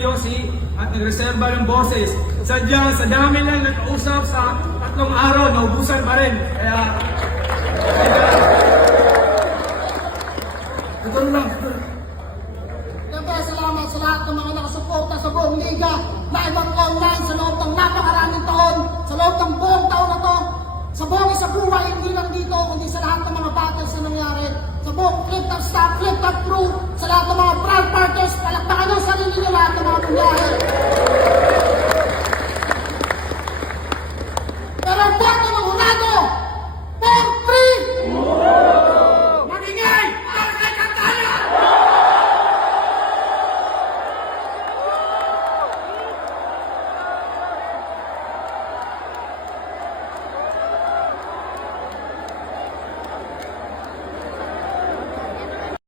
Yossi at nagreserba ng boses. Sadyang sa dami lang nag-usap sa 3 araw, naubusan pa rin. Kaya ito lang. Siyempre, salamat sa lahat ng mga nakasuporta sa buong liga na ibang online sa loob ng napakaraming taon, sa loob ng buong taon na to, sa buong isa buhay, hindi lang dito, kundi sa lahat ng mga battles na nangyari, sa buong flip-top staff, flip-top crew, sa lahat ng mga proud partners, palakpakan ng sarili nyo lahat ng mga nangyari. Pero ang kwarto ng Hunado,